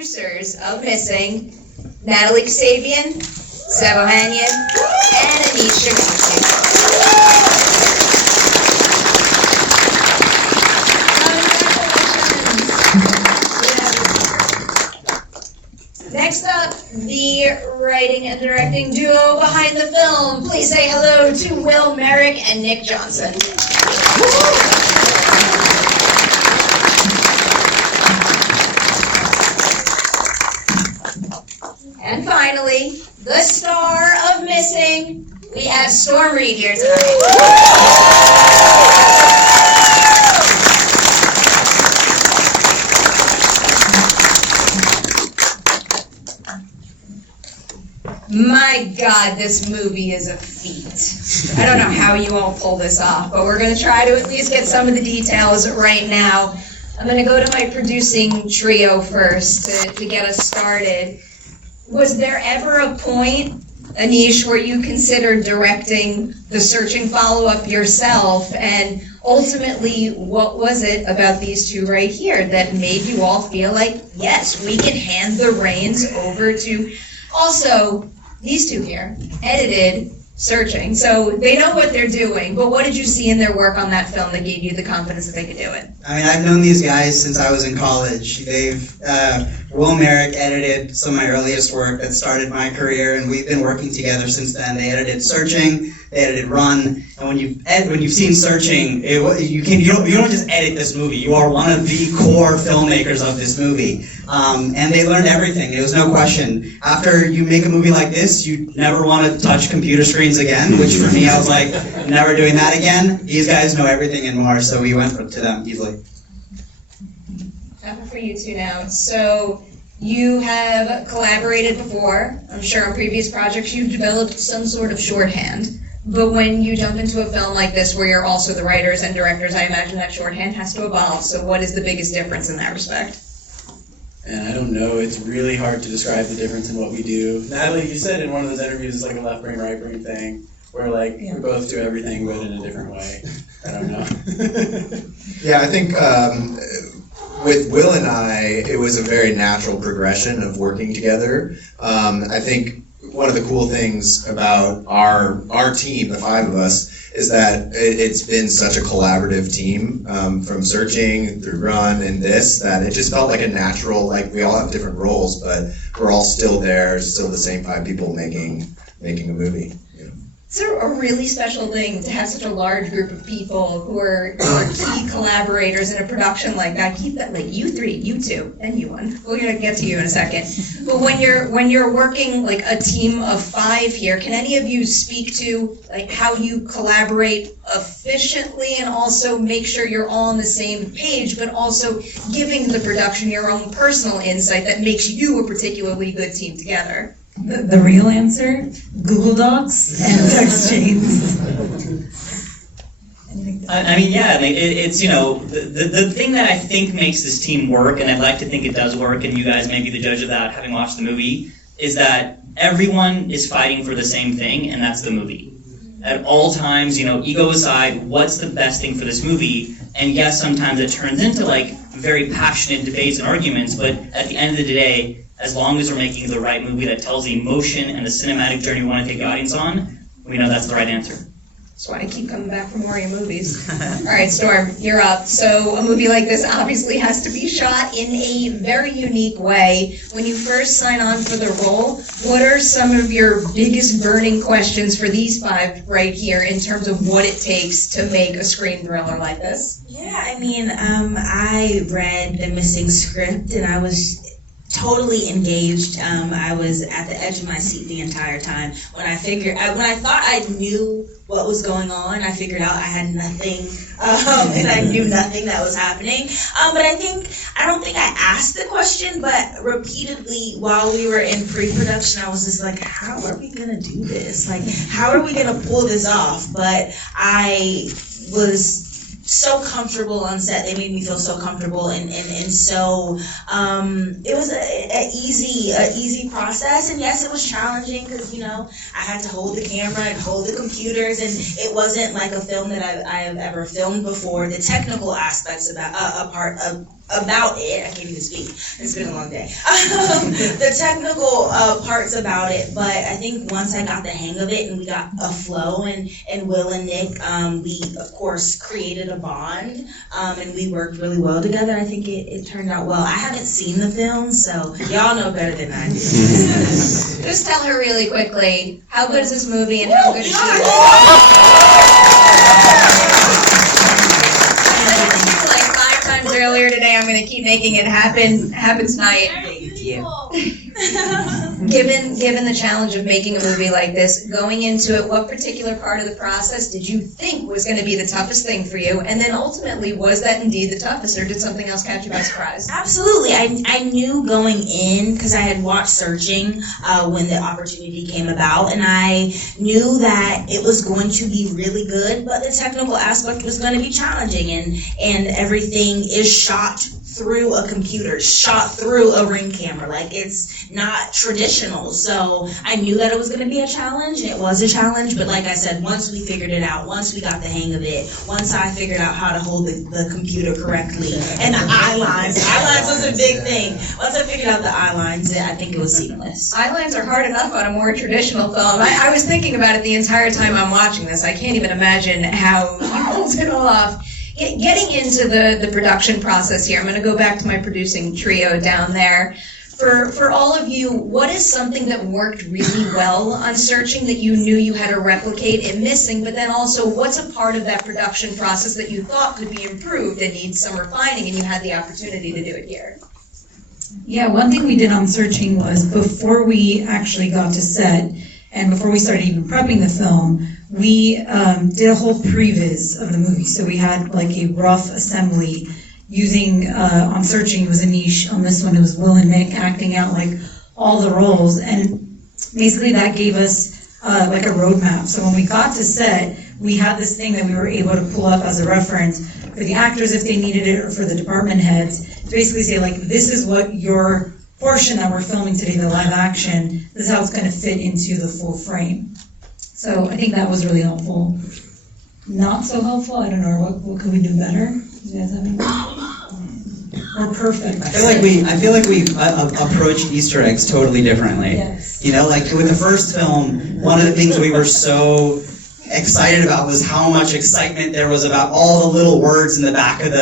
producers of Missing, Natalie Qasabian, Sev Ohanian, and Aneesh Chaganty. Next up, the writing and directing duo behind the film. Please say hello to Will Merrick and Nick Johnson. And finally, the star of Missing, we have Storm Reid here tonight. My God, this movie is a feat. I don't know how you all pull this off, but we're going to try to at least get some of the details right now. I'm going to go to my producing trio first to get us started. Was there ever a point, Aneesh, where you considered directing the searching follow-up yourself? And ultimately, what was it about these two right here that made you all feel like, yes, we can hand the reins over to... Also, these two here edited Searching, so they know what they're doing, but what did you see in their work on that film that gave you the confidence that they could do it? I mean, I've known these guys since I was in college. Will Merrick edited some of my earliest work that started my career, and we've been working together since then. They edited Searching, they edited Run, and when you've seen Searching, you don't just edit this movie. You are one of the core filmmakers of this movie, and they learned everything. It was no question. After you make a movie like this, you never want to touch computer screens again, which for me, I was like, never doing that again. These guys know everything and more, so we went to them easily. For you two now. So you have collaborated before. I'm sure on previous projects you've developed some sort of shorthand. But when you jump into a film like this where you're also the writers and directors, I imagine that shorthand has to evolve. So what is the biggest difference in that respect? And I don't know, it's really hard to describe the difference in what we do. Natalie, you said in one of those interviews it's like a left brain, right brain thing, where like we both do everything but in a different way. I don't know. Yeah, I think with Will and I, it was a very natural progression of working together. I think one of the cool things about our team, the five of us, is that it's been such a collaborative team from Searching through Run and this, that it just felt like a natural, like we all have different roles, but we're all still there, still the same five people making a movie. It's a really special thing to have such a large group of people who are key collaborators in a production like that. Keep that, like you three, you two, and you one. We're gonna get to you in a second. But when you're working like a team of five here, can any of you speak to like how you collaborate efficiently and also make sure you're all on the same page, but also giving the production your own personal insight that makes you a particularly good team together? The real answer, Google Docs and text chains. I mean, yeah, it's, you know, the thing that I think makes this team work, and I'd like to think it does work, and you guys may be the judge of that, having watched the movie, is that everyone is fighting for the same thing, and that's the movie. At all times, you know, ego aside, what's the best thing for this movie? And yes, sometimes it turns into, like, very passionate debates and arguments, but at the end of the day, as long as we're making the right movie that tells the emotion and the cinematic journey we want to take the audience on, we know that's the right answer. That's why I keep coming back for more of your movies. All right, Storm, you're up. So a movie like this obviously has to be shot in a very unique way. When you first sign on for the role, what are some of your biggest burning questions for these five right here in terms of what it takes to make a screen thriller like this? Yeah, I mean, I read the Missing script and I was totally engaged. I was at the edge of my seat the entire time. When I thought I knew what was going on, I figured out I had nothing, and I knew nothing that was happening. But I don't think I asked the question, but repeatedly while we were in pre-production, I was just like, how are we gonna do this? Like, how are we gonna pull this off? But I was so comfortable on set. They made me feel so comfortable, and so it was a easy process. And yes, it was challenging because, you know, I had to hold the camera and hold the computers, and it wasn't like a film that I have ever filmed before. The technical aspects about it, I can't even speak, it's been a long day, the technical parts about it, but I think once I got the hang of it and we got a flow, and Will and Nick, we of course created a bond, and we worked really well together. I think it turned out well. I haven't seen the film, so y'all know better than I do. Just tell her really quickly, how good is this movie and how good is she? Like 5 times earlier today, I'm going to keep making it happen tonight. Thank you. Given the challenge of making a movie like this, going into it, what particular part of the process did you think was going to be the toughest thing for you? And then ultimately, was that indeed the toughest, or did something else catch you by surprise? Absolutely. I knew going in, because I had watched Searching when the opportunity came about, and I knew that it was going to be really good, but the technical aspect was going to be challenging, and everything is shot through a computer, shot through a Ring camera. Like, it's not traditional. So I knew that it was going to be a challenge, and it was a challenge. But like I said, once we figured it out, once we got the hang of it, once I figured out how to hold the computer correctly, and the eye lines was a big thing. Once I figured out the eye lines, I think it was seamless. Eye lines are hard enough on a more traditional film. I was thinking about it the entire time I'm watching this. I can't even imagine how you pulled it off. Getting into the production process here, I'm going to go back to my producing trio down there. For all of you, what is something that worked really well on Searching that you knew you had to replicate and missing, but then also what's a part of that production process that you thought could be improved and needs some refining and you had the opportunity to do it here? Yeah, one thing we did on Searching was before we actually got to set and before we started even prepping the film, we did a whole previs of the movie. So we had like a rough assembly using, on Searching it was Aneesh, on this one it was Will and Nick acting out like all the roles. And basically that gave us like a roadmap. So when we got to set, we had this thing that we were able to pull up as a reference for the actors if they needed it, or for the department heads, to basically say like, this is what your portion that we're filming today, the live action, this is how it's going to fit into the full frame. So I think that was really helpful. Not so helpful, I don't know, what could we do better? You guys have any? Or perfect? I feel like we approached Easter eggs totally differently. Yes. You know, like with the first film, one of the things we were so excited about was how much excitement there was about all the little words in the back of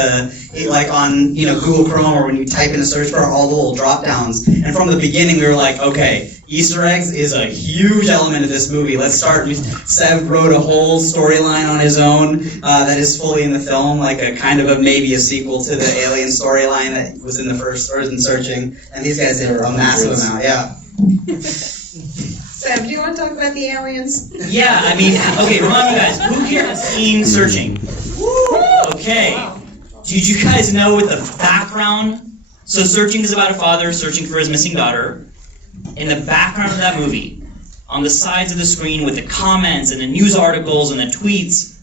like on, Google Chrome, or when you type in a search bar, all the little drop downs. And from the beginning, we were like, okay, Easter eggs is a huge element of this movie. Let's start. Sev wrote a whole storyline on his own that is fully in the film, like a kind of maybe a sequel to the Alien storyline that was in the first, or in Searching. And these guys did a massive amount, yeah. Sev, do you want to talk about the aliens? Yeah, I mean, okay, remind you guys, who here has seen Searching? Okay. Did you guys know with the background? So Searching is about a father searching for his missing daughter. In the background of that movie, on the sides of the screen with the comments and the news articles and the tweets,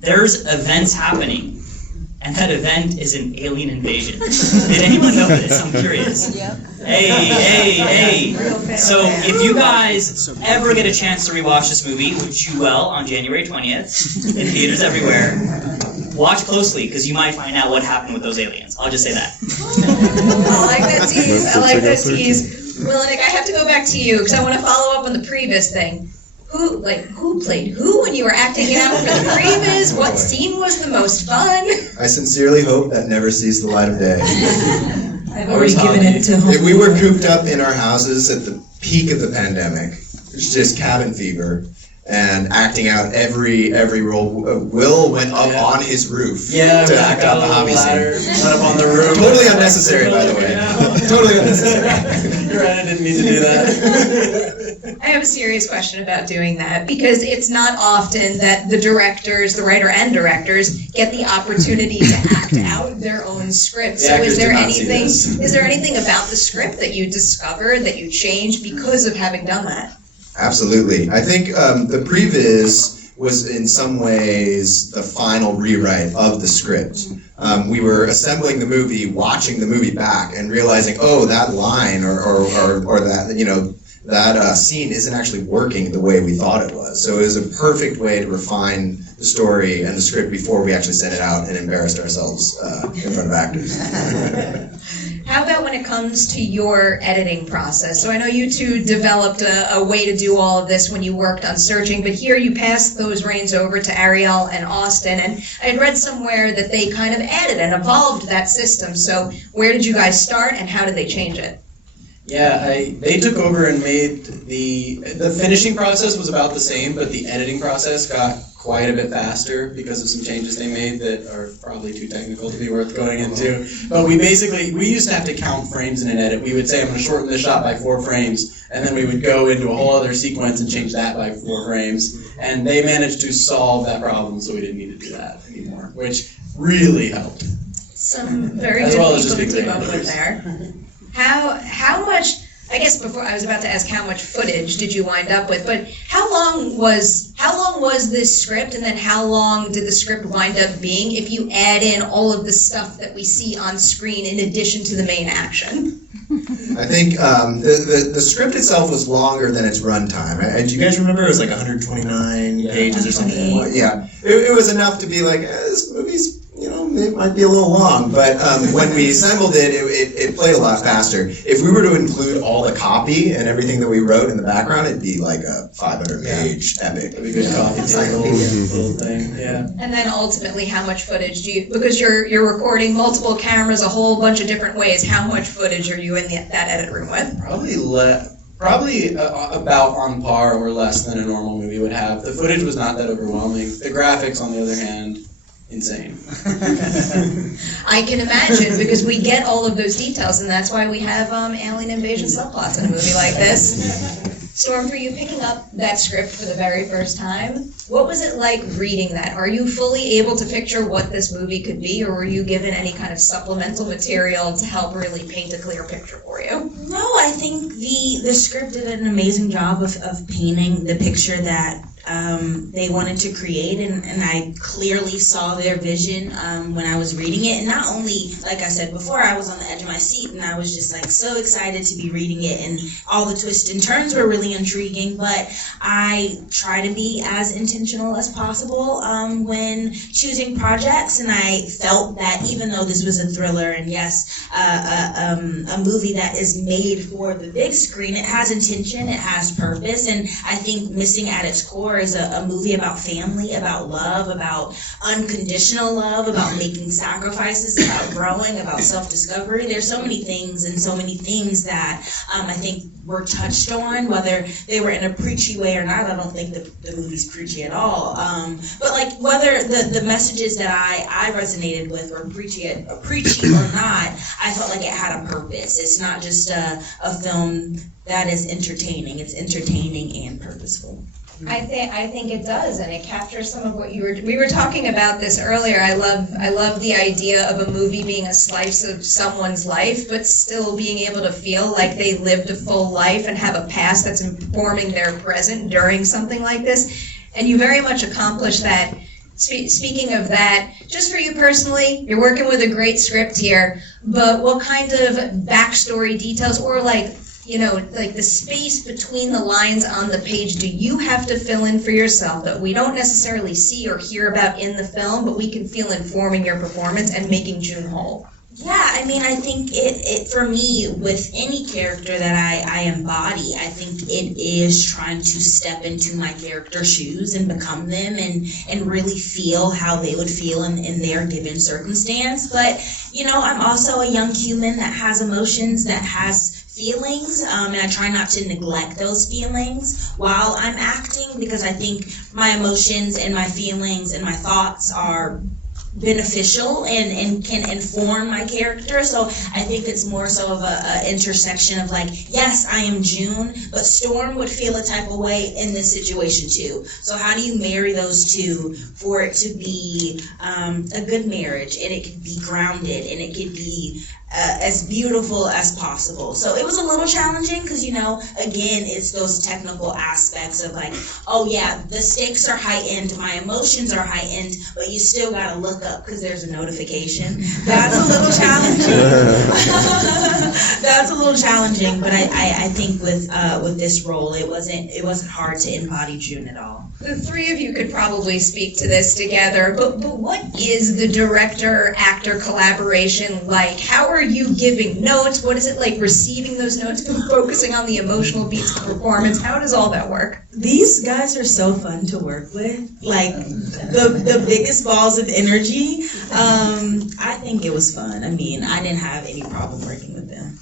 there's events happening. And that event is an alien invasion. Did anyone know this? I'm curious. Yep. Hey. So if you guys ever get a chance to rewatch this movie, which you will on January 20th, in theaters everywhere, watch closely, because you might find out what happened with those aliens. I'll just say that. I like that tease. I like that tease. Will and Nick, I have to go back to you, because I want to follow up on the previous thing. Who played who when you were acting it out for the previs? What scene was the most fun? I sincerely hope that never sees the light of day. I've already given it to home. We were cooped up in our houses at the peak of the pandemic. It's just cabin fever. And acting out every role. Will went up on his roof to act out the hobby scene. Went up on the roof. Totally unnecessary, by the way. Totally unnecessary. You're right, I didn't mean to do that. I have a serious question about doing that, because it's not often that the directors, the writer and directors, get the opportunity to act out their own script. So is there anything about the script that you discovered, that you changed because of having done that? Absolutely. I think the previs was in some ways the final rewrite of the script. We were assembling the movie, watching the movie back, and realizing, oh, that line or that, that scene isn't actually working the way we thought it was. So it was a perfect way to refine the story and the script before we actually sent it out and embarrassed ourselves in front of actors. How about when it comes to your editing process? So I know you two developed a way to do all of this when you worked on Searching, but here you passed those reins over to Ariel and Austin, and I had read somewhere that they kind of added and evolved that system. So where did you guys start, and how did they change it? Yeah, they took over and made the finishing process was about the same, but the editing process got quite a bit faster because of some changes they made that are probably too technical to be worth going into. But we used to have to count frames in an edit. We would say, I'm going to shorten this shot by 4 frames, and then we would go into a whole other sequence and change that by 4 frames. And they managed to solve that problem, so we didn't need to do that anymore, which really helped. Some very As good well as people to just team being up with there. How much, I guess before, I was about to ask how much footage did you wind up with, but how long was this script, and then how long did the script wind up being if you add in all of the stuff that we see on screen in addition to the main action? I think the script itself was longer than its runtime. Do you guys remember? It was like 129 pages or something. Yeah, it was enough to be like, this movie's, it might be a little long, but when we assembled it played a lot faster. If we were to include all the copy and everything that we wrote in the background, it'd be like a 500-page epic. It'd be a good copy little thing, yeah. And then ultimately, how much footage do you, because you're recording multiple cameras a whole bunch of different ways, how much footage are you in that edit room with? Probably about on par or less than a normal movie would have. The footage was not that overwhelming. The graphics, on the other hand, insane. I can imagine, because we get all of those details, and that's why we have alien invasion subplots in a movie like this. Storm, for you picking up that script for the very first time, what was it like reading that? Are you fully able to picture what this movie could be, or were you given any kind of supplemental material to help really paint a clear picture for you? No, I think the script did an amazing job of painting the picture that they wanted to create, and I clearly saw their vision when I was reading it. And not only, like I said before, I was on the edge of my seat and I was just like so excited to be reading it, and all the twists and turns were really intriguing, but I try to be as intentional as possible when choosing projects, and I felt that even though this was a thriller and yes, a movie that is made for the big screen, it has intention, it has purpose, and I think Missing at its core is a movie about family, about love, about unconditional love, about making sacrifices, about growing, about self-discovery. There's so many things and so many themes that I think were touched on, whether they were in a preachy way or not. I don't think the movie's preachy at all. But like whether the messages that I resonated with were preachy or not, I felt like it had a purpose. It's not just a film that is entertaining. It's entertaining and purposeful. I think it does, and it captures some of what we were talking about this earlier. I love the idea of a movie being a slice of someone's life, but still being able to feel like they lived a full life and have a past that's informing their present during something like this. And you very much accomplish that. Speaking of that, just for you personally, you're working with a great script here, but what kind of backstory details, or like the space between the lines on the page, do you have to fill in for yourself that we don't necessarily see or hear about in the film, but we can feel informing your performance and making June whole? Yeah, I mean, I think it for me, with any character that I embody, I think it is trying to step into my character's shoes and become them and really feel how they would feel in their given circumstance. But, I'm also a young human that has emotions, that has feelings, and I try not to neglect those feelings while I'm acting, because I think my emotions and my feelings and my thoughts are beneficial and can inform my character. So I think it's more so of a intersection of like, yes, I am June, but Storm would feel a type of way in this situation too. So how do you marry those two for it to be a good marriage, and it could be grounded, and it could be as beautiful as possible. So it was a little challenging because, again, it's those technical aspects of like, oh yeah, the stakes are heightened, my emotions are heightened, but you still gotta look up because there's a notification. That's a little challenging. That's a little challenging, but I think with this role, it wasn't hard to embody June at all. The three of you could probably speak to this together, but what is the director-actor collaboration like? How are you giving notes? What is it like receiving those notes and focusing on the emotional beats of the performance? How does all that work? These guys are so fun to work with. Like, the biggest balls of energy. I think it was fun. I mean, I didn't have any problem working with them.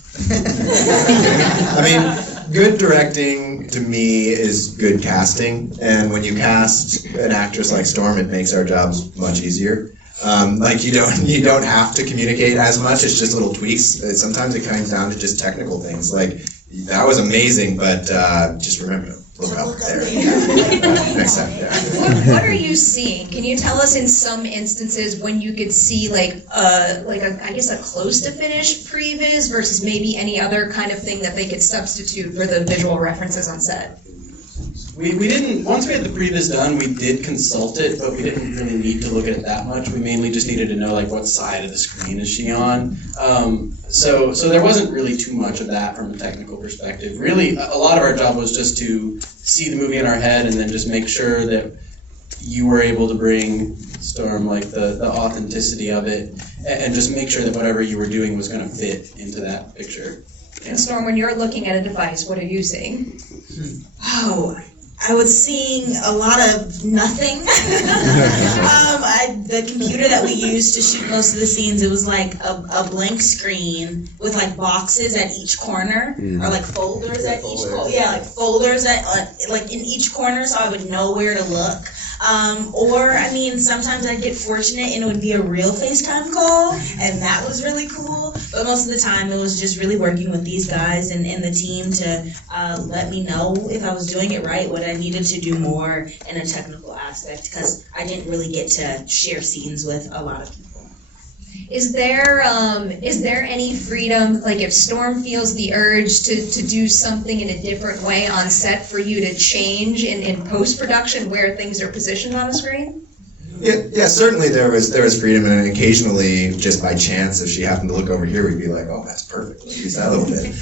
I mean, good directing to me is good casting, and when you cast an actress like Storm, it makes our jobs much easier. Like you don't have to communicate as much. It's just little tweaks. Sometimes it comes down to just technical things. Like that was amazing, but just remember to look up there. Next time, yeah. What are you seeing? Can you tell us in some instances when you could see I guess a close to finished previs versus maybe any other kind of thing that they could substitute for the visual references on set? We didn't, once we had the previs done, we did consult it, but we didn't really need to look at it that much. We mainly just needed to know like what side of the screen is she on. So there wasn't really too much of that from a technical perspective. Really, a lot of our job was just to see the movie in our head and then just make sure that you were able to bring Storm like the authenticity of it and just make sure that whatever you were doing was going to fit into that picture. And Storm, when you're looking at a device, what are you seeing? Oh, I was seeing a lot of nothing. The computer that we used to shoot most of the scenes, it was like a blank screen with like boxes at each corner, or like folders at each corner. Yeah, like folders at like in each corner, so I would know where to look. Or, I mean, sometimes I'd get fortunate and it would be a real FaceTime call, and that was really cool. But most of the time, it was just really working with these guys and the team to let me know if I was doing it right, what I needed to do more in a technical aspect, because I didn't really get to share scenes with a lot of people. Is there any freedom, like if Storm feels the urge to do something in a different way on set, for you to change in post-production where things are positioned on the screen? Yeah, certainly there was freedom, and occasionally, just by chance, if she happened to look over here, we'd be like, oh, that's perfect, let's use that a little bit.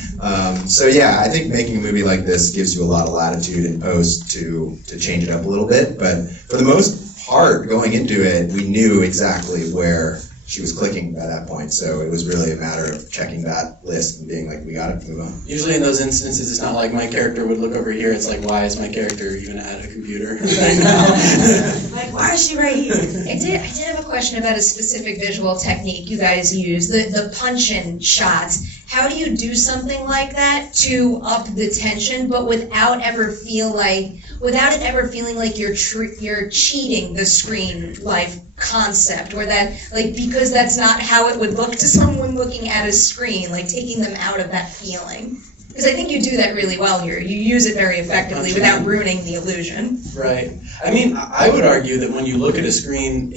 So yeah, I think making a movie like this gives you a lot of latitude in post to change it up a little bit, but for the most part, going into it, we knew exactly where she was clicking by that point, so it was really a matter of checking that list and being like, we gotta move on. Usually in those instances, it's not like my character would look over here, it's like, why is my character even at a computer right now? Like, why is she right here? I did have a question about a specific visual technique you guys use, the punch-in shots. How do you do something like that to up the tension, but without it ever feeling like you're cheating the screen life concept, or that, like, because that's not how it would look to someone looking at a screen, like taking them out of that feeling? Because I think you do that really well here. You use it very effectively without ruining the illusion. Right. I mean, I would argue that when you look at a screen,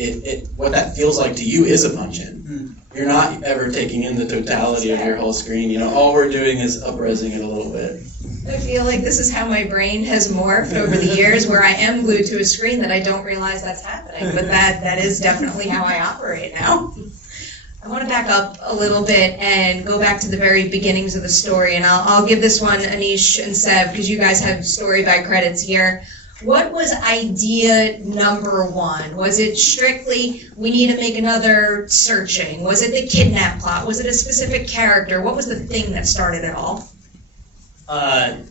what that feels like to you is a punch-in. You're not ever taking in the totality of your whole screen. You know, all we're doing is up-resing it a little bit. I feel like this is how my brain has morphed over the years, where I am glued to a screen that I don't realize that's happening. But that is definitely how I operate now. I want to back up a little bit and go back to the very beginnings of the story, and I'll give this one Aneesh and Sev, because you guys have story by credits here. What was idea number one? Was it strictly, we need to make another Searching? Was it the kidnap plot? Was it a specific character? What was the thing that started it all?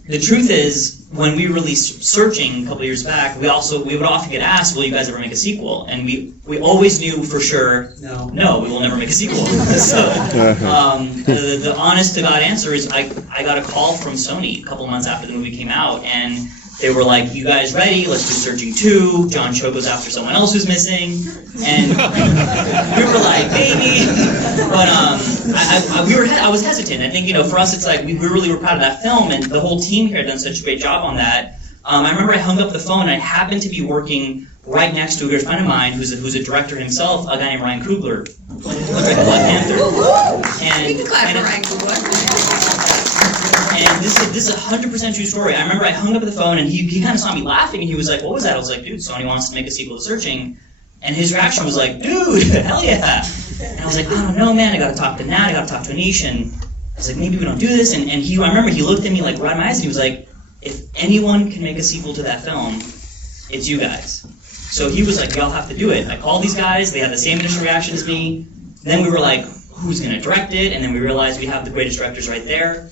The truth is, when we released Searching a couple years back, we would often get asked, will you guys ever make a sequel? And we always knew for sure, no, we will never make a sequel. So the honest to God answer is, I got a call from Sony a couple months after the movie came out, and they were like, you guys ready? Let's do Searching 2. John Cho goes after someone else who's missing. And we were like, maybe. But I was hesitant. I think, for us, it's like, we really were proud of that film, and the whole team here had done such a great job on that. I remember I hung up the phone, and I happened to be working right next to a good friend of mine who's a director himself, a guy named Ryan Coogler. Black Panther. We can clap for Ryan Coogler. And this is a 100% true story. I remember I hung up the phone, and he kind of saw me laughing, and he was like, what was that? I was like, dude, Sony wants to make a sequel to Searching. And his reaction was like, dude, hell yeah. And I was like, I don't know, man, I gotta talk to Nat, I gotta talk to Aneesh. And was like, maybe we don't do this. And I remember he looked at me like right in my eyes and he was like, if anyone can make a sequel to that film, it's you guys. So he was like, y'all have to do it. I called these guys, they had the same initial reaction as me. Then we were like, who's gonna direct it? And then we realized we have the greatest directors right there.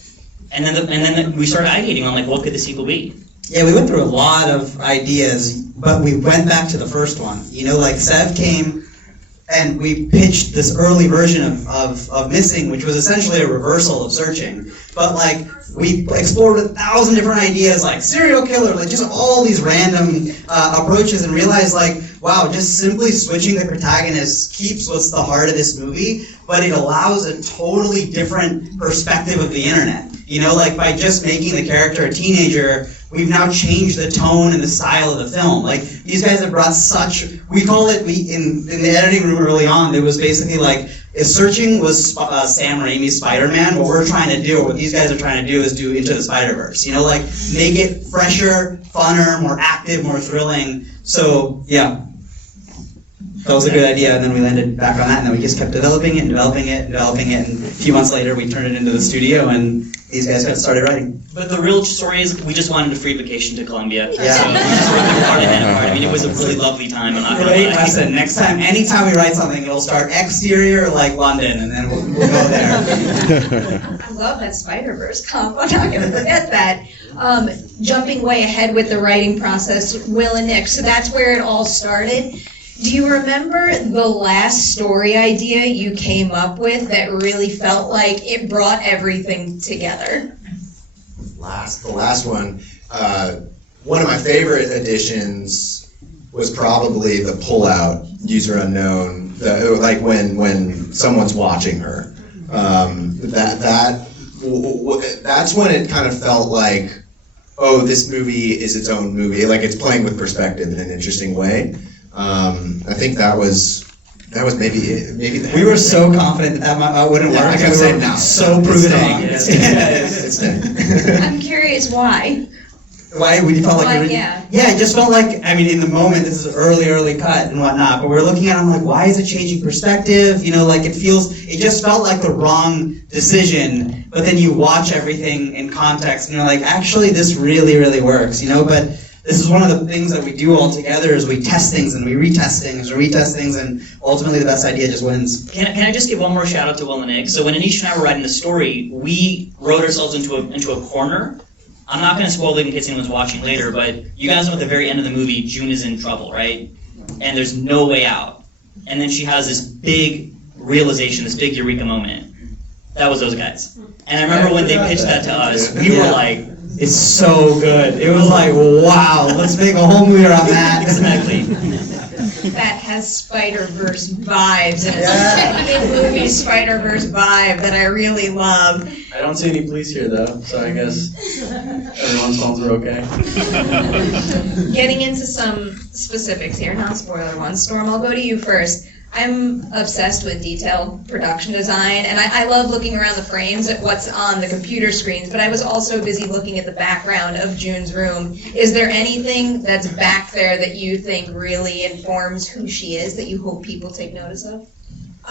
And then we started ideating on like, what could the sequel be? Yeah, we went through a lot of ideas, but we went back to the first one. You know, like Sev came and we pitched this early version of Missing, which was essentially a reversal of Searching. But like, we explored 1,000 different ideas, like serial killer, like just all these random approaches, and realized like, wow, just simply switching the protagonist keeps what's the heart of this movie, but it allows a totally different perspective of the internet. You know, like by just making the character a teenager, we've now changed the tone and the style of the film. Like, these guys have brought such, we call it, in the editing room early on, it was basically like, if Searching was Sam Raimi's Spider-Man, what we're trying to do, what these guys are trying to do is do Into the Spider-Verse. You know, like, make it fresher, funner, more active, more thrilling. So, yeah. That was a good idea, and then we landed back on that, and then we just kept developing it, and a few months later we turned it into the studio, and these guys got started writing. But the real story is we just wanted a free vacation to Colombia. Yeah. So we just sort of departed that part. I mean, it was a really lovely time. I'm not gonna Great lie. lesson. Next time, anytime we write something, it'll start exterior like London, and then we'll go there. I love that Spider-Verse comp. I'm not going to forget that. Jumping way ahead with the writing process, Will and Nick. So that's where it all started. Do you remember the last story idea you came up with that really felt like it brought everything together? The last one, one of my favorite additions was probably the pull-out, user unknown, like when someone's watching her. That's when it kind of felt like, oh, this movie is its own movie, like it's playing with perspective in an interesting way. I think that was maybe the We were so confident that wouldn't work. I can say no. So proven wrong. I'm curious why. Why we felt like Why, it, yeah. it just felt like, I mean, in the moment, this is early cut and whatnot, but we were looking at it, I'm like, why is it changing perspective? You know, like it just felt like the wrong decision, but then you watch everything in context and you're like, actually, this really, really works, you know, but this is one of the things that we do all together is we test things and we retest things and ultimately the best idea just wins. Can I just give one more shout out to Will and Nick? So when Aneesh and I were writing the story, we wrote ourselves into a corner. I'm not going to spoil it in case anyone's watching later, but you guys know at the very end of the movie, June is in trouble, right? And there's no way out. And then she has this big realization, this big eureka moment. That was those guys. And I remember when they pitched that to us, we were like, it's so good. It was like, wow, let's make a whole movie around that. exactly. That has Spider-Verse vibes, and it's a movie Spider-Verse vibe that I really love. I don't see any police here though, so I guess everyone's phones are okay. Getting into some specifics here, not spoiler ones. Storm, I'll go to you first. I'm obsessed with detailed production design, and I love looking around the frames at what's on the computer screens, but I was also busy looking at the background of June's room. Is there anything that's back there that you think really informs who she is, that you hope people take notice of?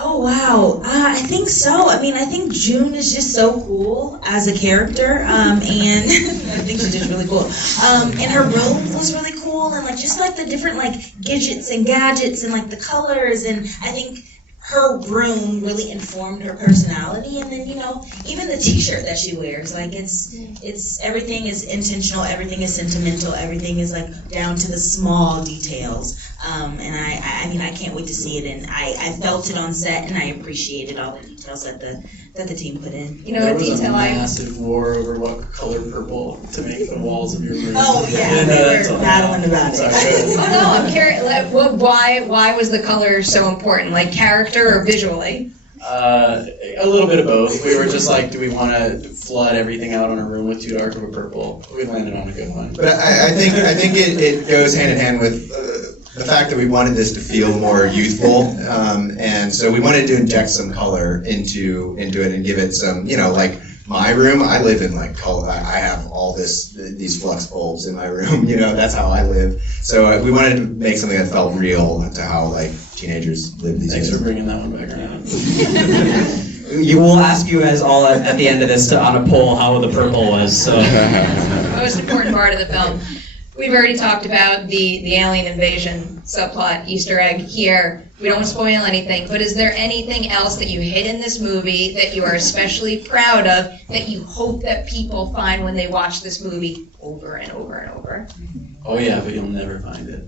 Oh, wow. I think so. I mean, I think June is just so cool as a character, and I think she's just really cool. And her room was really cool, and like just like the different like gadgets and gadgets and like the colors, and I think her room really informed her personality. And then, you know, even the t-shirt that she wears, like it's everything is intentional, everything is sentimental, everything is like down to the small details. And I mean, I can't wait to see it, and I felt it on set, and I appreciated all the details that the team put in. You know, There a was a detail massive war over what color purple to make the walls of your room. Oh yeah, they were battling about it. Oh no, I'm curious. Like, why was the color so important? Like character or visually? A little bit of both. We were just like, do we want to flood everything out on our room with too dark of a purple? We landed on a good one. But I think it goes hand in hand with the fact that we wanted this to feel more youthful, and so we wanted to inject some color into it and give it some, you know, like my room. I live in like color. I have all these flux bulbs in my room. You know, that's how I live. So we wanted to make something that felt real to how like teenagers live these days. Thanks for bringing that one back around. You will ask you guys all at the end of this on a poll how the purple was. So Most important part of the film. We've already talked about the alien invasion subplot, Easter egg here. We don't want to spoil anything, but is there anything else that you hid in this movie that you are especially proud of that you hope that people find when they watch this movie over and over and over? Oh yeah, but you'll never find it.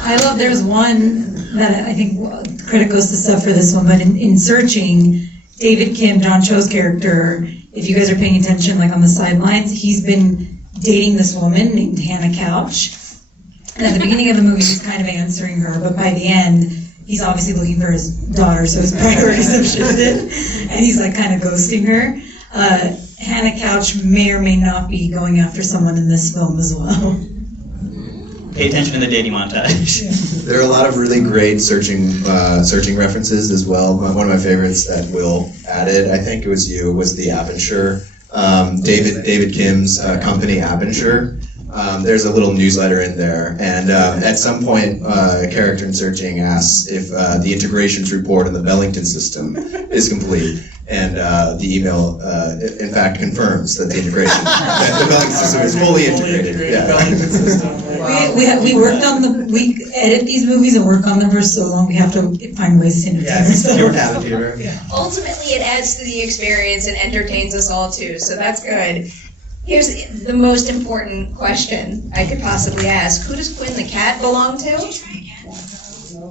I love, there's one that I think credit goes to Sev for this one, but in Searching, David Kim, John Cho's character, if you guys are paying attention, like on the sidelines, he's been dating this woman named Hannah Couch. And at the beginning of the movie, he's kind of answering her, but by the end, he's obviously looking for his daughter, so his priorities have shifted, and he's like kind of ghosting her. Hannah Couch may or may not be going after someone in this film as well. Pay attention to the dating montage. There are a lot of really great searching references as well. One of my favorites that Will added, I think it was you, was the Aperture. David Kim's company, Aperture. There's a little newsletter in there, and at some point, a character in Searching asks if the integrations report on the Bellington system is complete, and the email, in fact, confirms that the integration, that the Bellington system is fully integrated. Bellington system. We worked on we edit these movies and work on them for so long, we have to find ways to entertain ourselves. Ultimately, it adds to the experience and entertains us all too, so that's good. Here's the most important question I could possibly ask. Who does Quinn the cat belong to?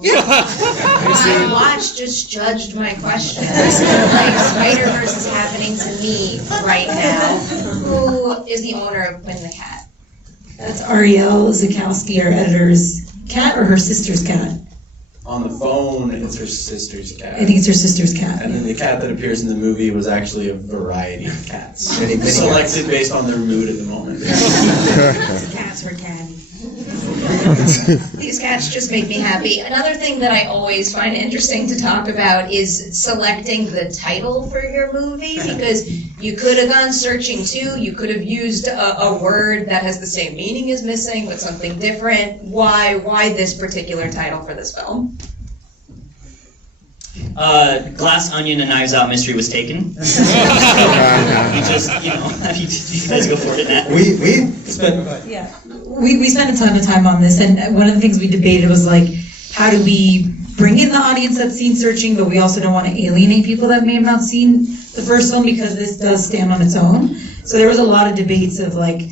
My watch just judged my question. Like Spider-Verse is happening to me right now. Who is the owner of Quinn the cat? That's Ariel Zukowski, our editor's cat, or her sister's cat? On the phone, it's her sister's cat. I think it's her sister's cat. And then the cat that appears in the movie was actually a variety of cats. Selected based on their mood at the moment. Cats were catty. These cats just make me happy. Another thing that I always find interesting to talk about is selecting the title for your movie, because you could have gone Searching too. You could have used a word that has the same meaning as Missing, but something different. Why this particular title for this film? Glass Onion and Knives Out mystery was taken. You just, you guys go for it now. we spent We spent a ton of time on this, and one of the things we debated was like, how do we bring in the audience that's seen Searching, but we also don't want to alienate people that may have not seen the first film, because this does stand on its own. So there was a lot of debates of like,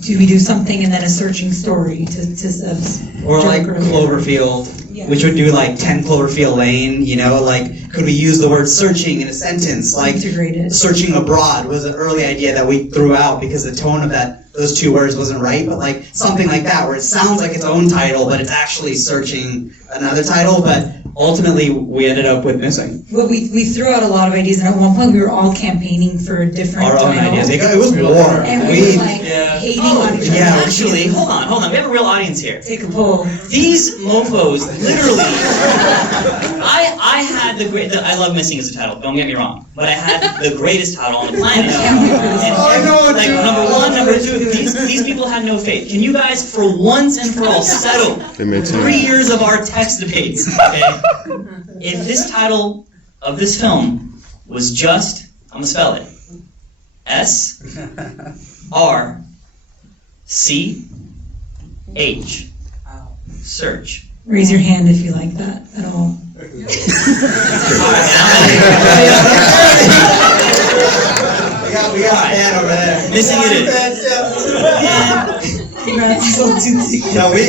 do we do something and then a Searching story to Sev's or like joke earlier. Cloverfield, Yeah. which would do like 10 Cloverfield Lane, like could we use the word searching in a sentence? Like Integrated. Searching Abroad was an early idea that we threw out because the tone of those two words wasn't right, but like something like that where it sounds like its own title, but it's actually searching another title, but ultimately we ended up with Missing. Well, we threw out a lot of ideas, and at one point we were all campaigning for a different Our own title. ideas. It was war. And we were like hating on each other. yeah, Actually, hold on. We have a real audience here. Take a poll. These mofos, literally, I had I love Missing as a title, don't get me wrong, but I had the greatest title on the planet. Like, number one, number two, these people had no faith. Can you guys, for once and for all, settle 3 years of our text debates, okay? If this title of this film was just, I'm gonna spell it, SRCH, Search. Raise your hand if you like that at all. We got a fan over there. Missing it is. No, we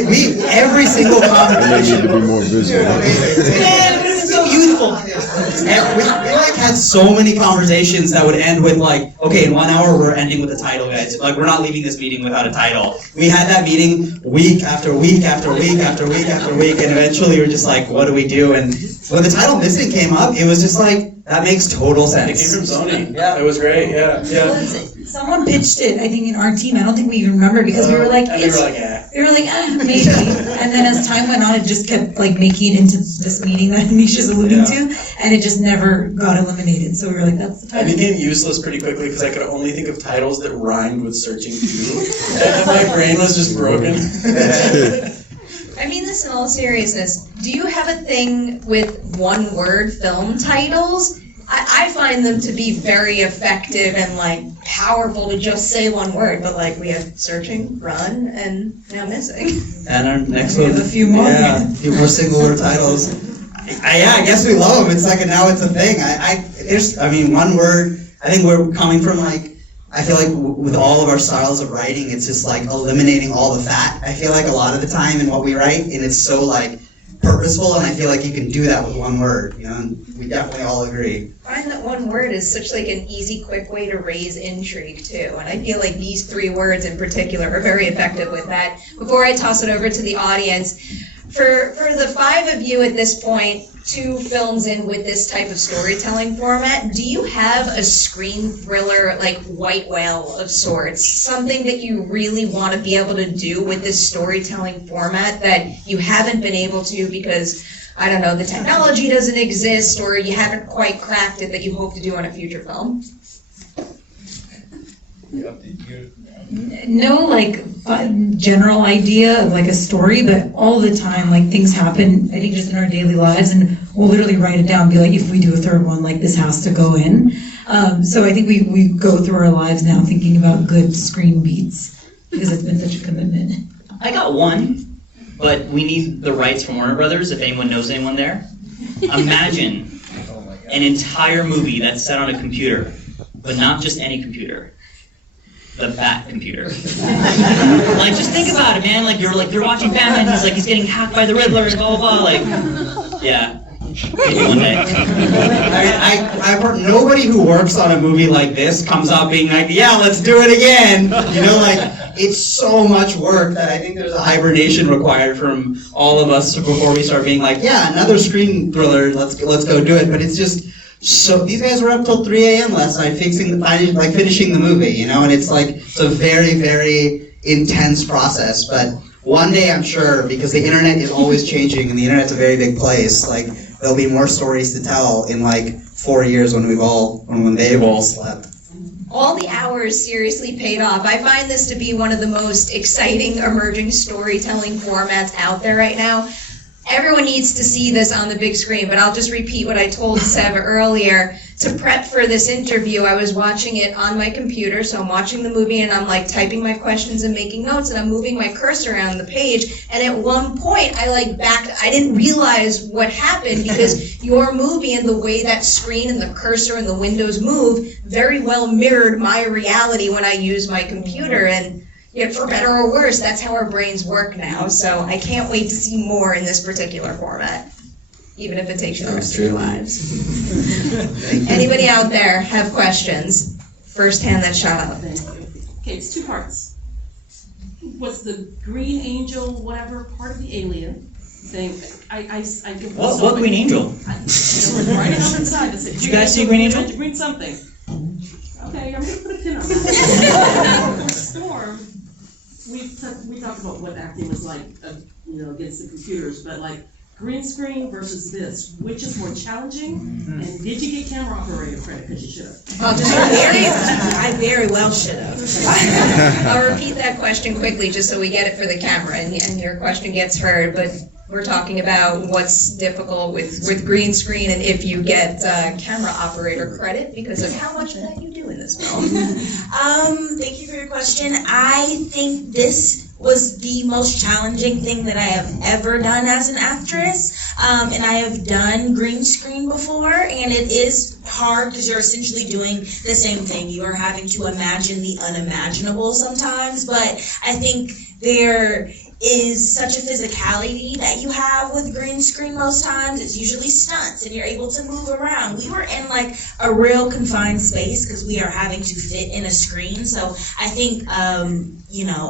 every single They conversation. need to be more visible. Man, it's so youthful. We like had so many conversations that would end with like, okay, in 1 hour we're ending with a title, guys. Like we're not leaving this meeting without a title. We had that meeting week after week after week after week after week, and eventually we're just like, what do we do? And when the title Missing came up, it was just like, that makes total It sense. came from Sony. Yeah, it was great. Yeah. Someone pitched it, I think, in our team. I don't think we even remember, because we were like, And they were like, yeah. maybe. And then as time went on, it just kept like making it into this meeting that Aneesh is alluding to, and it just never got eliminated. So we were like, that's the I title. became useless pretty quickly because I could only think of titles that rhymed with Searching too, and my brain was just broken. I mean this in all seriousness. Do you have a thing with one-word film titles? I find them to be very effective and like powerful to just say one word, but like we have searching, run, and now missing. And our next We one. have a few more. Yeah, a few more single word titles. I guess we love them. It's like now it's a thing. I mean, one word. I think we're coming from like. I feel like with all of our styles of writing, it's just like eliminating all the fat. I feel like a lot of the time in what we write, and it's so like purposeful, and I feel like you can do that with one word. You know, and we definitely all agree. I find that one word is such like an easy, quick way to raise intrigue too, and I feel like these 3 words in particular are very effective with that. Before I toss it over to the audience, for the 5 of you at this point, 2 films in with this type of storytelling format, do you have a screen thriller, like white whale of sorts? Something that you really want to be able to do with this storytelling format that you haven't been able to because, I don't know, the technology doesn't exist or you haven't quite cracked it that you hope to do on a future film? No like general idea of like a story, but all the time like things happen, I think just in our daily lives, and we'll literally write it down and be like, if we do a 3rd one, like this has to go in. So I think we go through our lives now thinking about good screen beats because it's been such a commitment. I got one, but we need the rights from Warner Brothers if anyone knows anyone there. Imagine an entire movie that's set on a computer, but not just any computer. The Bat computer. Like, just think about it, man. Like you're watching Batman. He's getting hacked by the Riddler. Blah blah blah. Like, yeah. Maybe one day. I've heard nobody who works on a movie like this comes out being like, yeah, let's do it again. You know, like it's so much work that I think there's a hibernation required from all of us before we start being like, yeah, another screen thriller. Let's go do it. But it's just. So these guys were up till 3 a.m. last night finishing the movie, you know, and it's a very, very intense process. But one day I'm sure, because the internet is always changing and the internet's a very big place, like there'll be more stories to tell in like 4 years when they've all slept. All the hours seriously paid off. I find this to be one of the most exciting emerging storytelling formats out there right now. Everyone needs to see this on the big screen, but I'll just repeat what I told Sev earlier. To prep for this interview, I was watching it on my computer, so I'm watching the movie and I'm like typing my questions and making notes, and I'm moving my cursor around the page, and at one point I didn't realize what happened because your movie and the way that screen and the cursor and the windows move very well mirrored my reality when I use my computer, and yeah, for better or worse, that's how our brains work now, so I can't wait to see more in this particular format, even if it takes you the rest of your lives. Anybody out there have questions? First hand that shot up. Okay, it's 2 parts. Was the green angel, whatever, part of the alien thing? What Green Angel? Right up inside. Did you guys see Green Angel? Green something. Okay, I'm gonna put a pin on that. For Storm, we talked about what acting was like, against the computers, but like green screen versus this, which is more challenging? And did you get camera operator credit? Because you should have. I very well should have. I'll repeat that question quickly just so we get it for the camera and your question gets heard, but we're talking about what's difficult with green screen and if you get camera operator credit because of how much of that you do in this film. Thank you for your question. I think this was the most challenging thing that I have ever done as an actress. And I have done green screen before, and it is hard because you're essentially doing the same thing. You are having to imagine the unimaginable sometimes, but I think there is such a physicality that you have with green screen most times. It's usually stunts and you're able to move around. We were in like a real confined space because we are having to fit in a screen. So I think,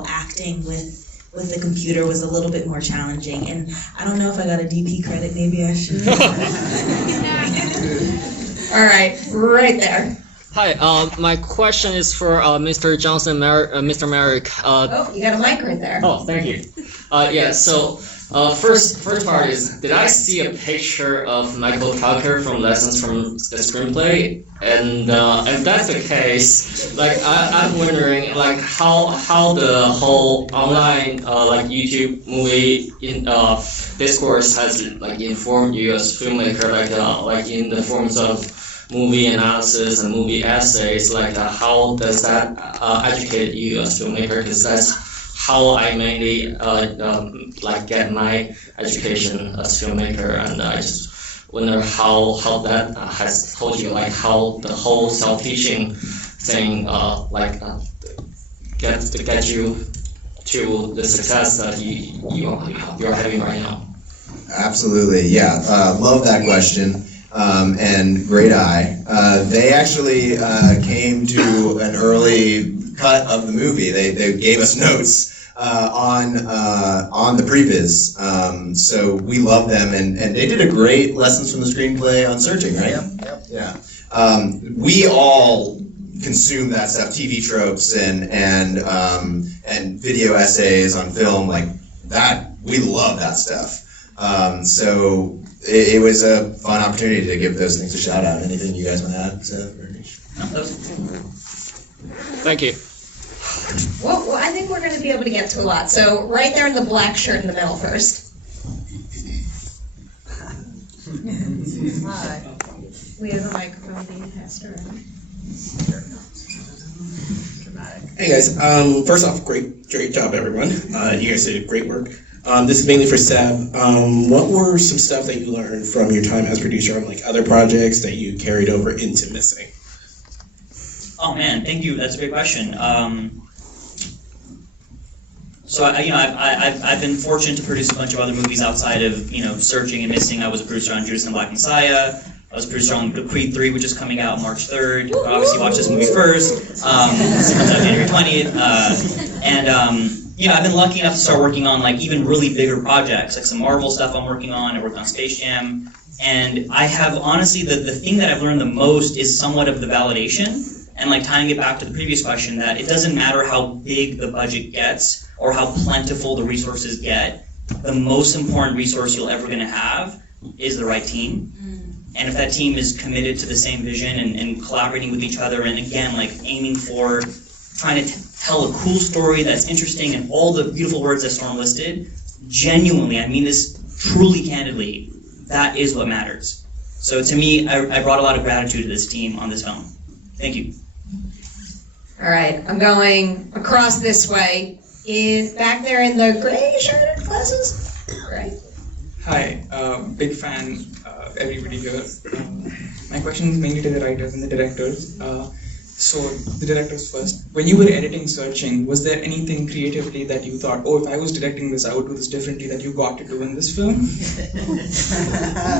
acting with the computer was a little bit more challenging. And I don't know if I got a DP credit, maybe I should. All right there. Hi, my question is for Mr. Johnson, Mr. Merrick. Oh, you got a mic right there. Oh, thank you. So First part is, did I see a picture of Michael Tucker from Lessons from the Screenplay? And if that's the case, like I'm wondering, like how the whole online like YouTube movie discourse has like informed you as filmmaker, like in the forms of movie analysis and movie essays, like how does that educate you as filmmaker? Because that's how I mainly like get my education as filmmaker, and I just wonder how that has told you, like how the whole self-teaching thing get you to the success that you're having right now. Absolutely, yeah. Love that question. And great eye. They actually came to an early cut of the movie. They gave us notes on the previs. So we love them, and they did a great Lessons from the Screenplay on searching, right? Yep. Yeah. We all consume that stuff, TV tropes and video essays on film, like that. We love that stuff. So it was a fun opportunity to give those things a shout out. Anything you guys want to add, Sev or Aneesh? Thank you. Well, I think we're going to be able to get to a lot. So right there in the black shirt in the middle first. Hi. We have a microphone being passed around. Hey guys, first off, great job everyone. You guys did great work. This is mainly for Sev. What were some stuff that you learned from your time as producer on like other projects that you carried over into Missing? Oh man, thank you. That's a great question. So I've been fortunate to produce a bunch of other movies outside of Searching and Missing. I was a producer on Judas and the Black Messiah. I was a producer on Creed 3, which is coming out March 3rd. Obviously, watch this movie first. It comes out January 20th. I've been lucky enough to start working on like even really bigger projects, like some Marvel stuff I'm working on. I worked on Space Jam, and I have honestly the thing that I've learned the most is somewhat of the validation, and like tying it back to the previous question, that it doesn't matter how big the budget gets or how plentiful the resources get. The most important resource you're ever going to have is the right team. And if that team is committed to the same vision and collaborating with each other, and again, like aiming for trying to tell a cool story that's interesting and all the beautiful words that Storm listed, genuinely, I mean this truly candidly, that is what matters. So to me, I brought a lot of gratitude to this team on this film. Thank you. All right, I'm going across this way. Back there in the gray shirted glasses. Right. Hi, big fan, everybody here. My question is mainly to the writers and the directors. So the directors first. When you were editing Searching, was there anything creatively that you thought, oh, if I was directing this, I would do this differently, that you got to do in this film?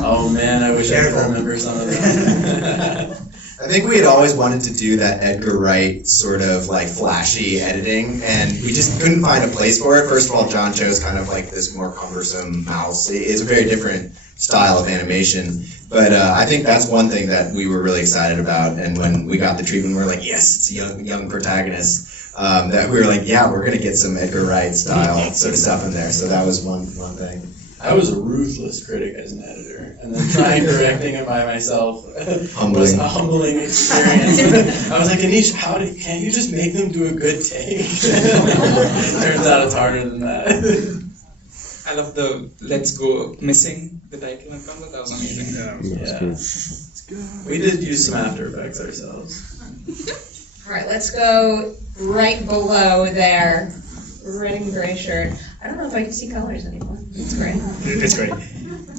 Oh man, I wish I could remember some of that. I think we had always wanted to do that Edgar Wright sort of like flashy editing, and we just couldn't find a place for it. First of all, John chose kind of like this more cumbersome mouse. It's a very different style of animation, but I think that's one thing that we were really excited about. And when we got the treatment, we were like, yes, it's a young protagonist. That we were like, yeah, we're gonna get some Edgar Wright style sort of stuff in there. So that was one thing. I was a ruthless critic as an editor, and then trying directing it by myself was a humbling experience. I was like, Aneesh, can't you just make them do a good take? Turns out it's harder than that. I love the Let's Go Missing, the title and cover, that was amazing. Yeah. We did use some After Effects ourselves. All right, let's go right below there. Red and gray shirt. I don't know if I can see colors anymore. It's great. It's great.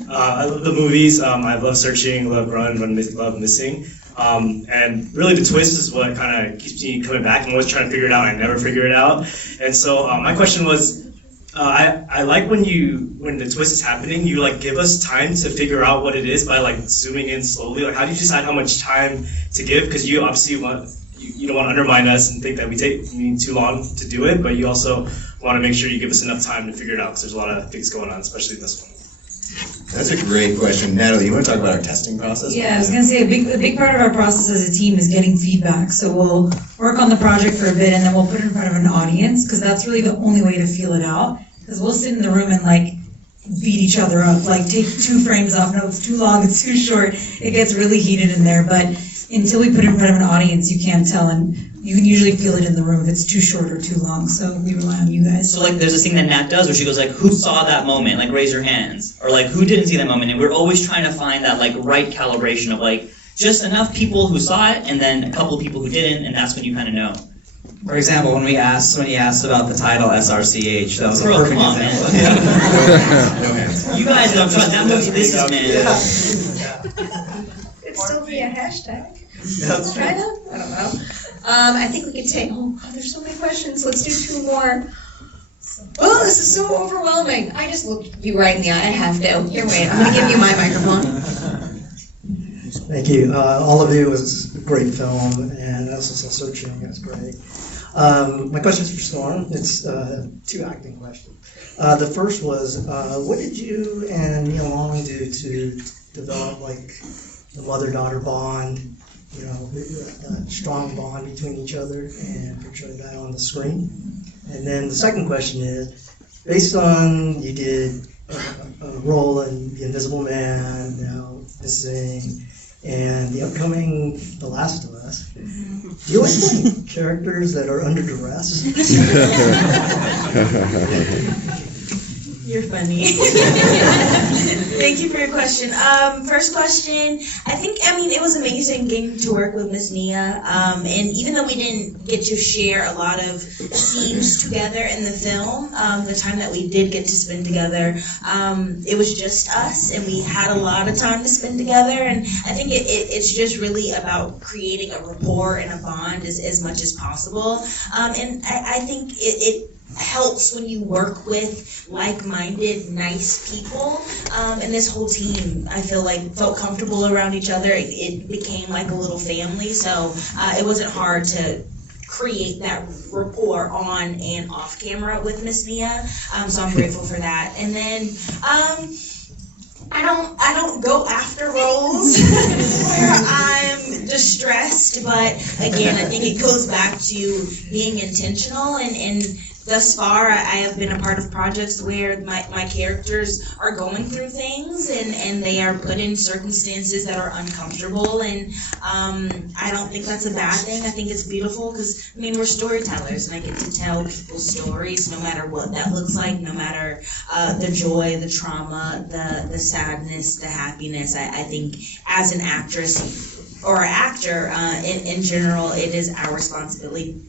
I love the movies. I love Searching, love Run, love Missing. And really the twist is what kind of keeps me coming back. I'm always trying to figure it out. I never figure it out. And so my question was, I like when the twist is happening, you like give us time to figure out what it is by like zooming in slowly. Like how do you decide how much time to give? Because you obviously you don't want to undermine us and think that we need too long to do it, but you also want to make sure you give us enough time to figure it out because there's a lot of things going on, especially in this one. That's a great question. Natalie, you want to talk about our testing process? Yeah, I was going to say a big part of our process as a team is getting feedback. So we'll work on the project for a bit and then we'll put it in front of an audience because that's really the only way to feel it out. Because we'll sit in the room and like beat each other up, like take 2 frames off, no, it's too long, it's too short. It gets really heated in there, but until we put it in front of an audience, you can't tell, and you can usually feel it in the room if it's too short or too long, so we rely on you guys. So like there's this thing that Nat does where she goes like, who saw that moment? Like raise your hands. Or like who didn't see that moment? And we're always trying to find that like right calibration of like just enough people who saw it and then a couple of people who didn't, and that's when you kind of know. For example, when he asked about the title SRCH, that was a Bro, perfect come on, example. You guys don't trust that movie. This is man. It'd still be a hashtag. That's true. Kind of? I don't know. I think we could take, oh, there's so many questions. Let's do 2 more. Oh, this is so overwhelming. I just looked you right in the eye. I have to. Here, wait. I'm going to give you my microphone. Thank you. All of you, was a great film, and I also saw Searching. It was great. My question is for Storm. It's 2 acting questions. The first was, what did you and Neil Long do to develop like the mother-daughter bond, you know, a strong bond between each other, and portray that on the screen? And then the second question is, based on you did a role in The Invisible Man, now Missing, and the upcoming The Last of Us, do you like playing characters that are under duress? You're funny. Thank you for your question. First question, I mean, it was amazing getting to work with Miss Nia. And even though we didn't get to share a lot of scenes together in the film, the time that we did get to spend together, it was just us, and we had a lot of time to spend together. And I think it's just really about creating a rapport and a bond as much as possible. And I think it helps when you work with like-minded, nice people, and this whole team, I feel like, felt comfortable around each other. It became like a little family, so it wasn't hard to create that rapport on and off camera with Miss Nia, so I'm grateful for that. And then I don't go after roles where I'm distressed, but again, I think it goes back to being intentional, and thus far, I have been a part of projects where my characters are going through things, and they are put in circumstances that are uncomfortable, and I don't think that's a bad thing. I think it's beautiful because, I mean, we're storytellers, and I get to tell people's stories no matter what that looks like, no matter the joy, the trauma, the sadness, the happiness. I think as an actress or an actor, in general, it is our responsibility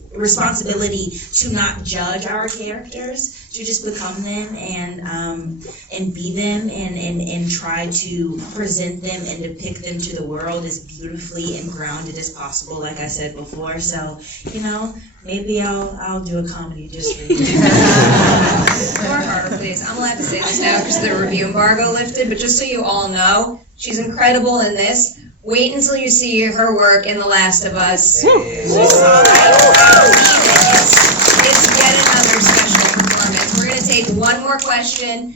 to not judge our characters, to just become them and be them, and try to present them and depict them to the world as beautifully and grounded as possible, like I said before. So, you know, maybe I'll do a comedy just for you. More harder, please. I'm allowed to say this now because the review embargo lifted, but just so you all know, she's incredible in this. Wait until you see her work in The Last of Us. It's yet another special performance. We're going to take 1 more question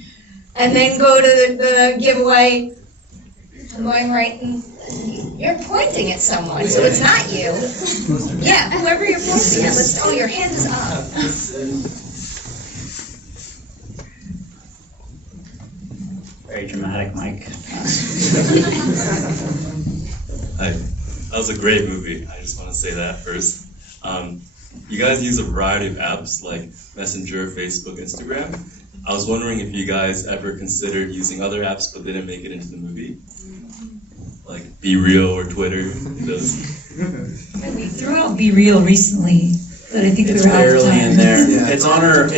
and then go to the giveaway. I'm going right in. You're pointing at someone, so it's not you. Yeah, whoever you're pointing at. Oh, your hand is up. Very dramatic, Mike. Hi. That was a great movie. I just want to say that first. You guys use a variety of apps like Messenger, Facebook, Instagram. I was wondering if you guys ever considered using other apps but didn't make it into the movie, like Be Real or Twitter. We threw out Be Real recently, but I think It's we were out of barely time. in there. Yeah. It's on our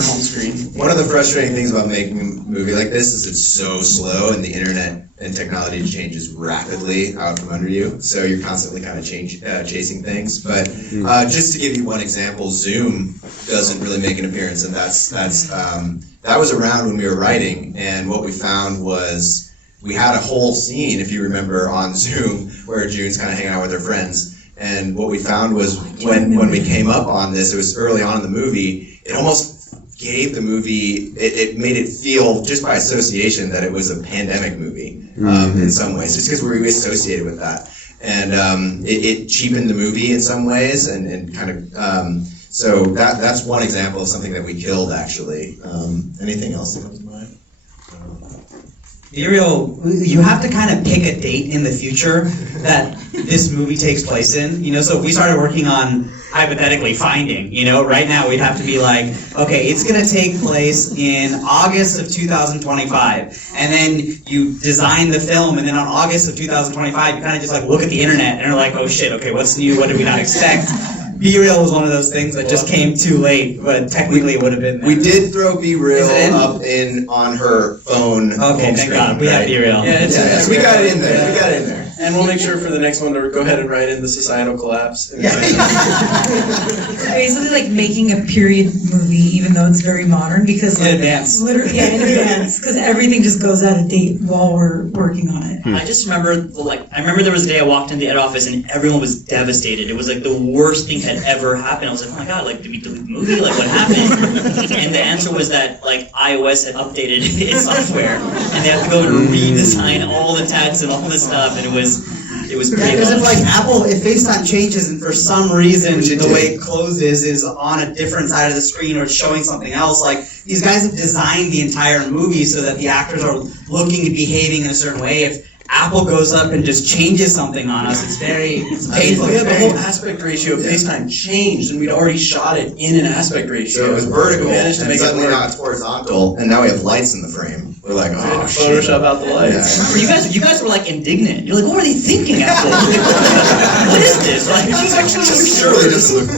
home screen. One of the frustrating things about making a movie like this is it's so slow, and the internet and technology changes rapidly out from under you. So you're constantly kind of chasing things. But just to give you one example, Zoom doesn't really make an appearance, and that was around when we were writing. And what we found was we had a whole scene, if you remember, on Zoom where June's kind of hanging out with her friends. And what we found was when we came up on this, it was early on in the movie, it almost gave the movie, it made it feel, just by association, that it was a pandemic movie in some ways, just because we associated with that. And it cheapened the movie in some ways, and kind of, so that's one example of something that we killed, actually. Anything else that comes to mind? B-reel, you have to kind of pick a date in the future that this movie takes place in. So if we started working on, hypothetically, Finding, right now we'd have to be like, okay, it's going to take place in August of 2025. And then you design the film, and then on August of 2025, you kind of just look at the internet and are like, oh shit, okay, what's new? What did we not expect? B-reel was one of those things that just came too late, but technically it would have been there. We did throw B-reel up on her phone. Okay, thank God. We have B-reel. Yeah, So we got it in there. We got it in there. And we'll make sure for the next one to go ahead and write in the societal collapse. Basically like making a period movie, even though it's very modern, because In advance. Literally, in advance, because everything just goes out of date while we're working on it. I just remember, I remember there was a day I walked into the ed office and everyone was devastated. It was like the worst thing had ever happened. I was like, oh my God, did we delete the movie? What happened? And the answer was that, iOS had updated its software and they had to go and redesign all the text and all this stuff, and it was pretty Because if awesome. if FaceTime changes and for some reason the way it closes is on a different side of the screen or it's showing something else, these guys have designed the entire movie so that the actors are looking and behaving in a certain way. If Apple goes up and just changes something on us, it's painful. Yeah, the whole aspect ratio of FaceTime changed, and we'd already shot it in an aspect ratio. So it was vertical, We managed to and make it suddenly work. now it's horizontal, and now we have lights in the frame. We're like, oh shit. Photoshop out the lights. Remember, you guys were indignant. You're like, what were they thinking, Apple? What is this? Surely this is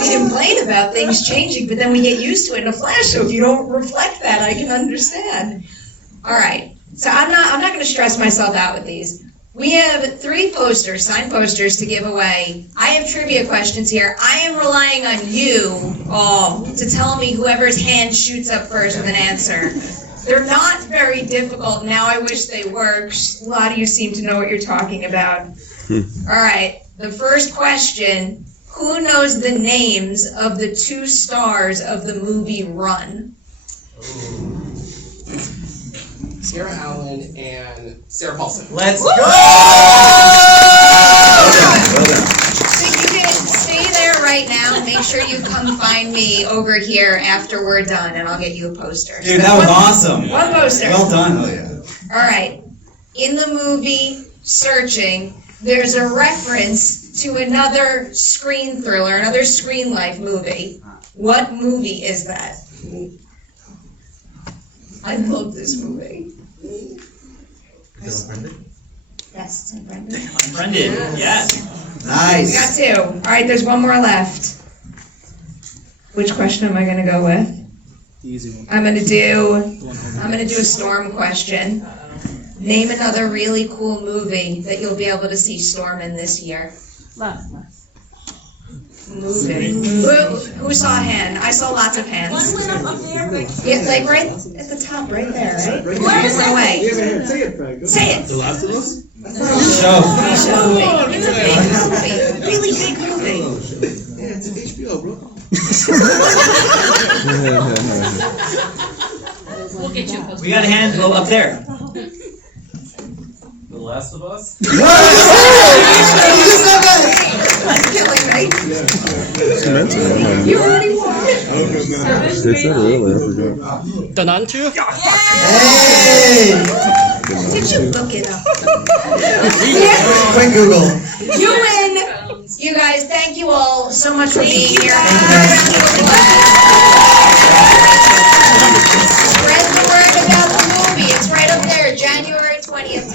We complain about things changing, but then we get used to it in a flash, so if you don't reflect that, I can understand. All right, so I'm not going to stress myself out with these. We have 3 posters, signed posters, to give away. I have trivia questions here. I am relying on you all to tell me whoever's hand shoots up first with an answer. They're not very difficult. Now I wish they were. A lot of you seem to know what you're talking about. All right, the first question. Who knows the names of the 2 stars of the movie Run? Sarah Allen and Sarah Paulson. Let's go! Well done. So you can stay there right now. Make sure you come find me over here after we're done, and I'll get you a poster. Dude, that was awesome. One poster. Well done. Oh yeah. All right. In the movie Searching, there's a reference to another screen thriller, another screen life movie. What movie is that? I love this movie. Is it Brendan? Yes, it's in Brendan. Brendan, yes. We got 2. All right, there's one more left. Which question am I going to go with? The easy one. I'm going to do a Storm question. Name another really cool movie that you'll be able to see Storm in this year. Last. Movie. Who saw a hand? I saw lots of hands. One went up there. Yeah, right at the top, right there, right? Whoever's away. Say it, Frank. Say it. The Last of Us? Show. It's a big movie. Really big movie. Yeah, it's HBO, bro. We'll get you a poster. We got a hand up there. The Last of Us? You already won. It's not really, I forgot. The Nanchu? Hey! Did you look it up? Quick Google. You win. You guys, thank you all so much for being here. Spread the word about the movie. It's right up there, January 20th.